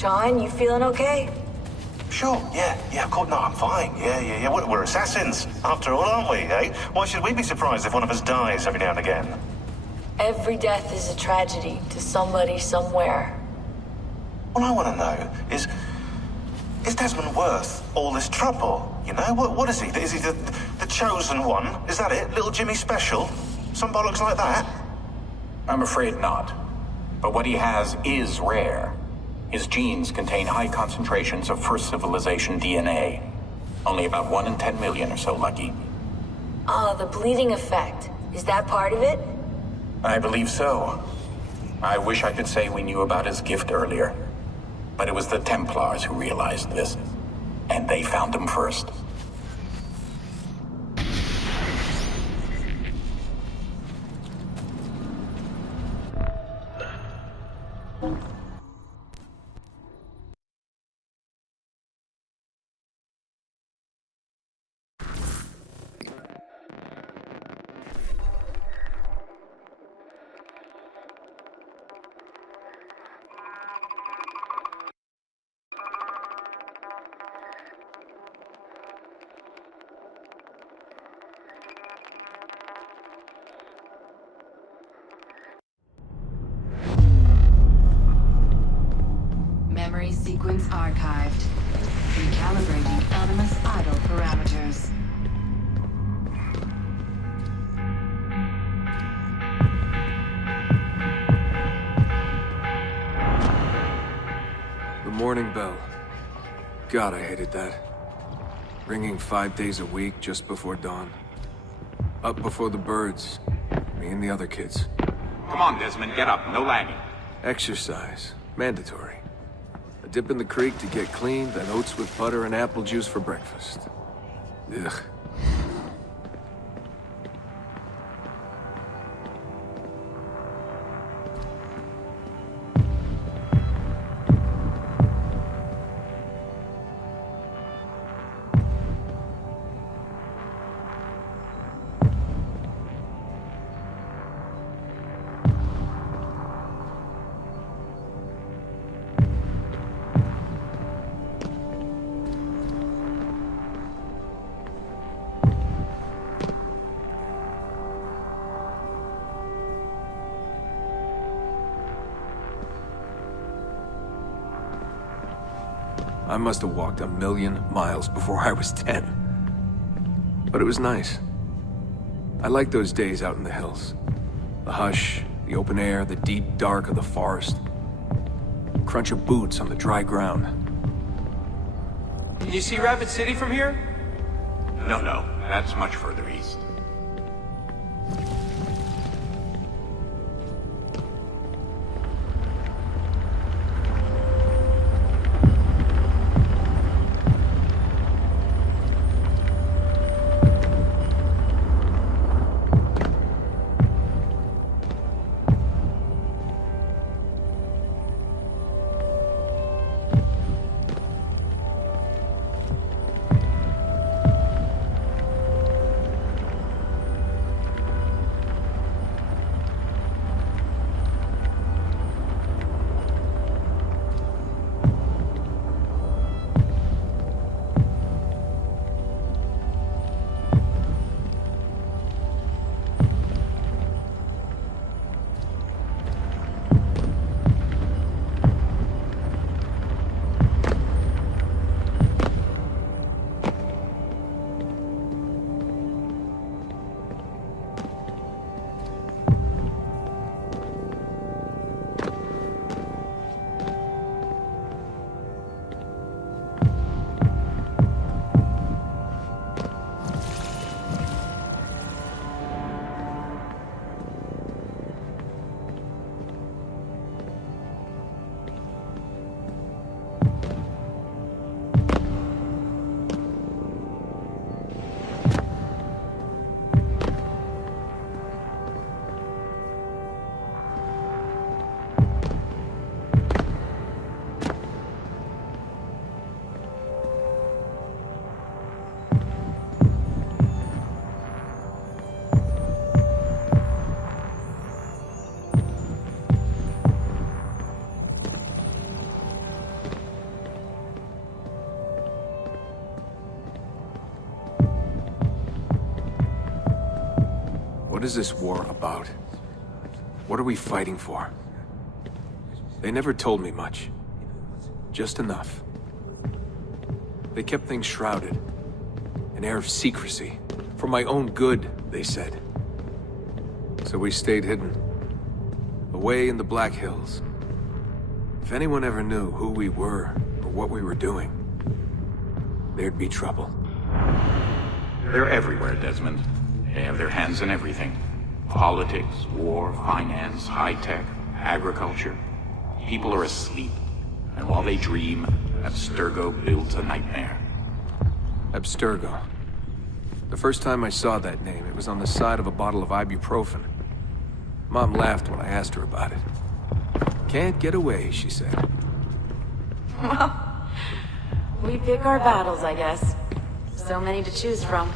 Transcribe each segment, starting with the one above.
Sean, you feeling okay? Sure, yeah, of course. No, I'm fine. Yeah. We're assassins, after all, aren't we, eh? Why should we be surprised if one of us dies every now and again? Every death is a tragedy to somebody somewhere. What I want to know is Desmond worth all this trouble, you know? What is he? Is he the chosen one? Is that it? Little Jimmy Special? Some bollocks like that? I'm afraid not. But what he has is rare. His genes contain high concentrations of first civilization DNA. Only about 1 in 10 million or so lucky. Ah, the bleeding effect. Is that part of it? I believe so. I wish I could say we knew about his gift earlier. But it was the Templars who realized this. And they found him first. Memory sequence archived. Recalibrating Animus idle parameters. The morning bell. God, I hated that. Ringing 5 days a week just before dawn. Up before the birds. Me and the other kids. Come on, Desmond, get up. No lagging. Exercise. Mandatory. A dip in the creek to get clean, then oats with butter and apple juice for breakfast. Ugh. I must have walked 1,000,000 miles before I was 10. But it was nice. I liked those days out in the hills. The hush, the open air, the deep dark of the forest. Crunch of boots on the dry ground. Can you see Rapid City from here? No. That's much further east. What is this war about? What are we fighting for? They never told me much. Just enough. They kept things shrouded. An air of secrecy. For my own good, they said. So we stayed hidden. Away in the Black Hills. If anyone ever knew who we were, or what we were doing, there'd be trouble. They're everywhere, Desmond. They have their hands in everything. Politics, war, finance, high-tech, agriculture. People are asleep. And while they dream, Abstergo builds a nightmare. Abstergo. The first time I saw that name, it was on the side of a bottle of ibuprofen. Mom laughed when I asked her about it. Can't get away, she said. Well, we pick our battles, I guess. So many to choose from.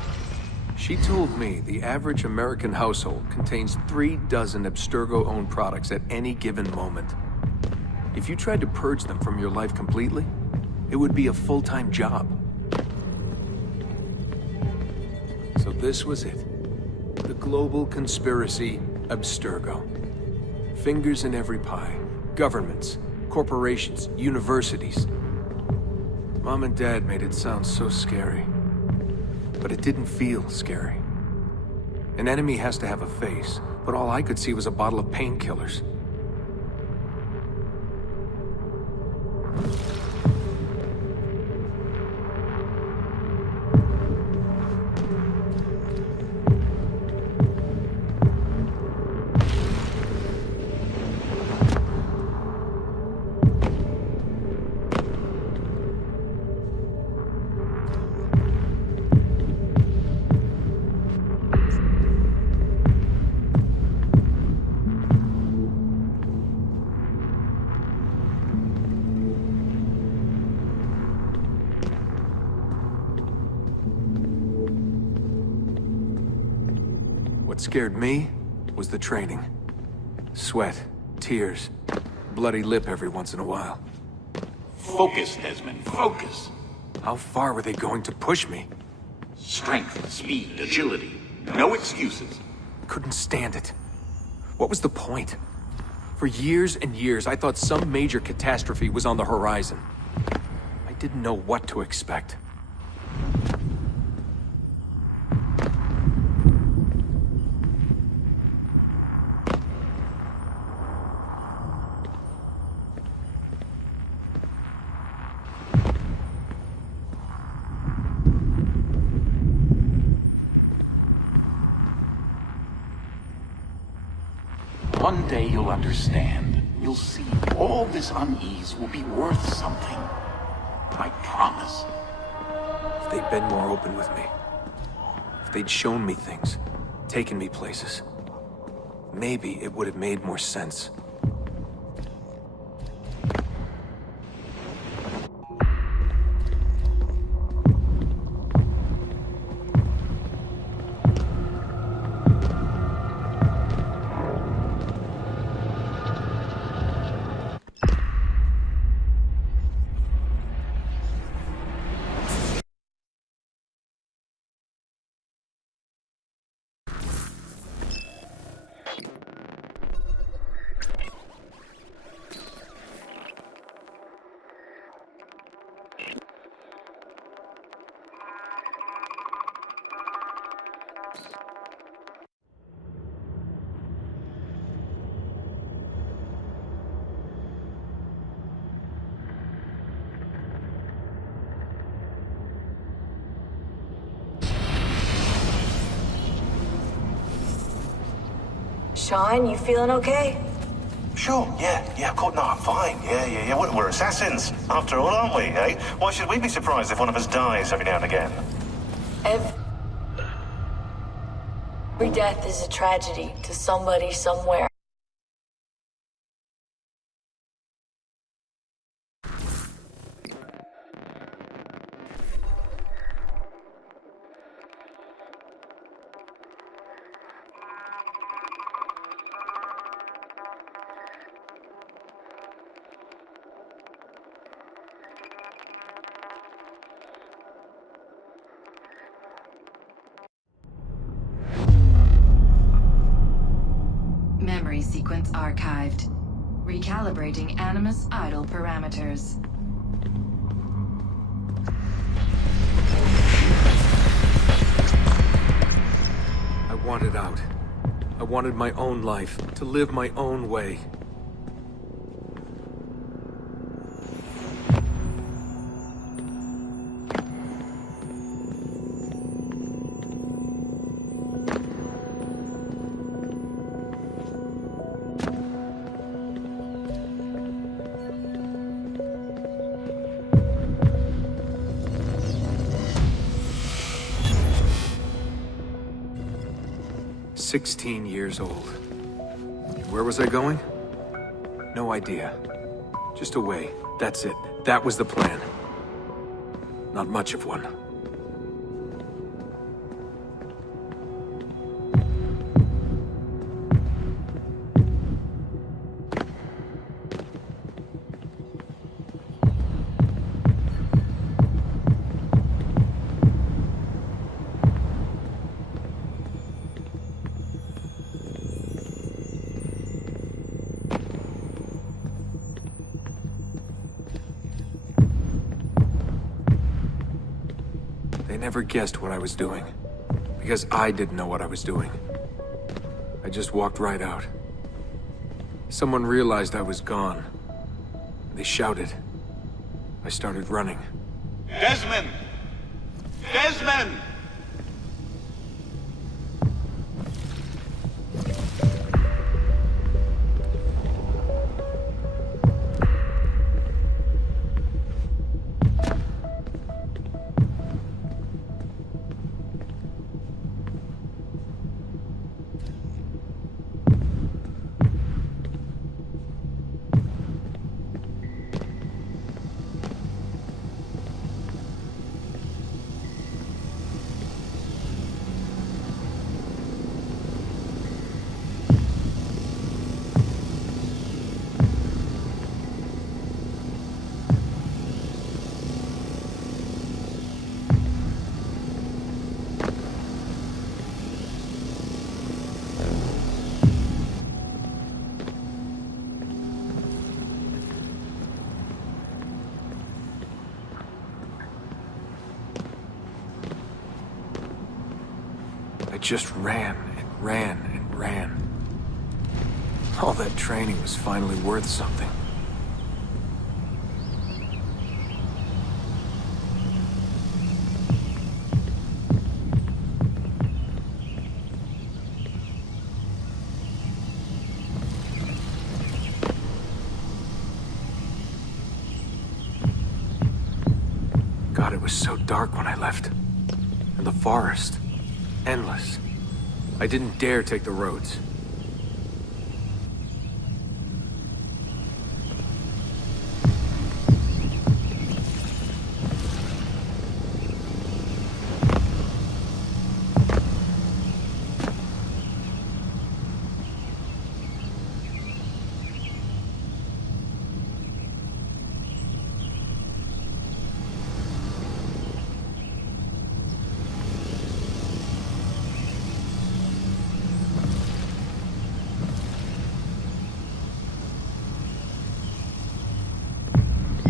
She told me the average American household contains 3 dozen Abstergo-owned products at any given moment. If you tried to purge them from your life completely, it would be a full-time job. So this was it. The global conspiracy, Abstergo. Fingers in every pie. Governments, corporations, universities. Mom and Dad made it sound so scary. But it didn't feel scary. An enemy has to have a face, but all I could see was a bottle of painkillers. What scared me was the training. Sweat, tears, bloody lip every once in a while. Focus, Desmond, focus. How far were they going to push me? Strength, speed, agility. No excuses. Couldn't stand it. What was the point? For years and years, I thought some major catastrophe was on the horizon. I didn't know what to expect. One day you'll understand. You'll see all this unease will be worth something. I promise. If they'd been more open with me. If they'd shown me things. Taken me places. Maybe it would have made more sense. Sean, you feeling okay? Sure, yeah, of course. No, I'm fine. Yeah. We're assassins, after all, aren't we, eh? Why should we be surprised if one of us dies every now and again? Every death is a tragedy to somebody somewhere. archived. Recalibrating Animus idle parameters. I wanted out. I wanted my own life, to live my own way. "16 years old. Where was I going? No idea. Just away. That's it. That was the plan. Not much of one. They never guessed what I was doing, because I didn't know what I was doing. I just walked right out. Someone realized I was gone. They shouted. I started running. Desmond! Desmond! I just ran and ran and ran. All that training was finally worth something. God, it was so dark when I left. And the forest. Endless. I didn't dare take the roads.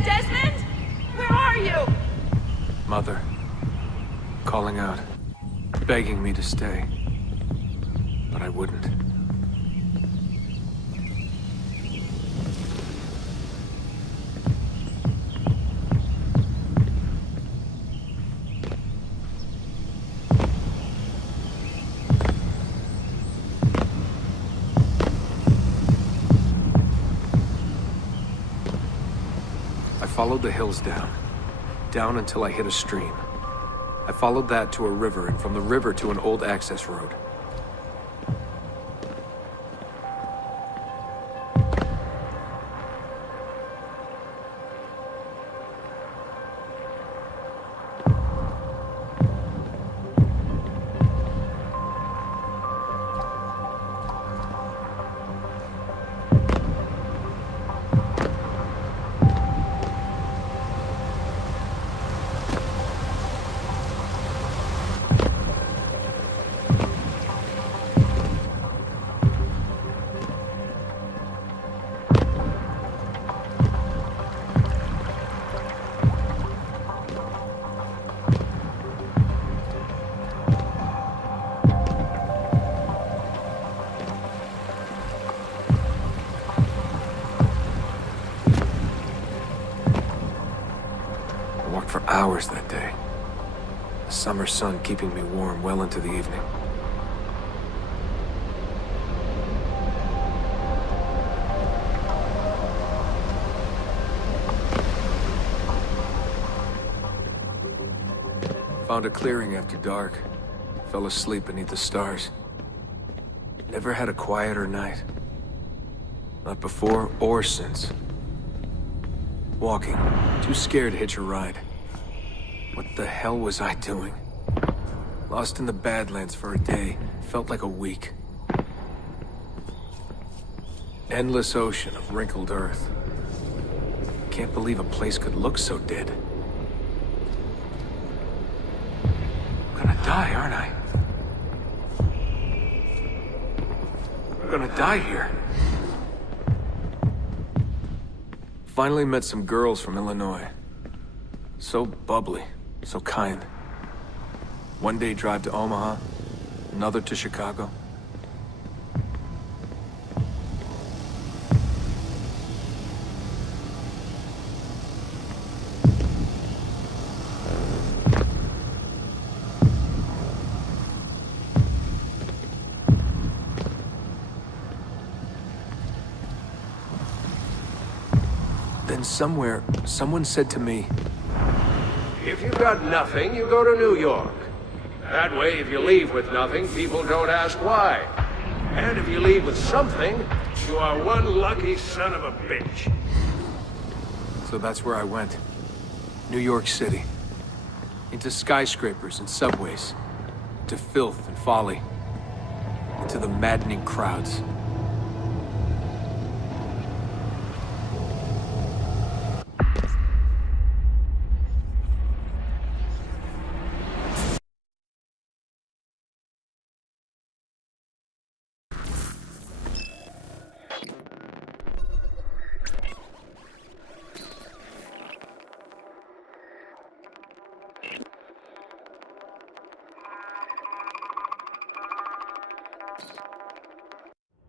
Desmond! Where are you? Mother. Calling out. Begging me to stay. But I wouldn't. I followed the hills down until I hit a stream. I followed that to a river, and from the river to an old access road. for hours that day. The summer sun keeping me warm well into the evening. Found a clearing after dark. Fell asleep beneath the stars. Never had a quieter night. Not before or since. Walking, too scared to hitch a ride. What the hell was I doing? Lost in the Badlands for a day, felt like a week. Endless ocean of wrinkled earth. Can't believe a place could look so dead. I'm gonna die, aren't I? I'm gonna die here. Finally met some girls from Illinois. So bubbly, so kind. One day drive to Omaha, another to Chicago. Then somewhere, someone said to me, If you've got nothing, you go to New York. That way, if you leave with nothing, people don't ask why. And if you leave with something, you are one lucky son of a bitch. so that's where I went. New York City. Into skyscrapers and subways. To filth and folly. Into the maddening crowds.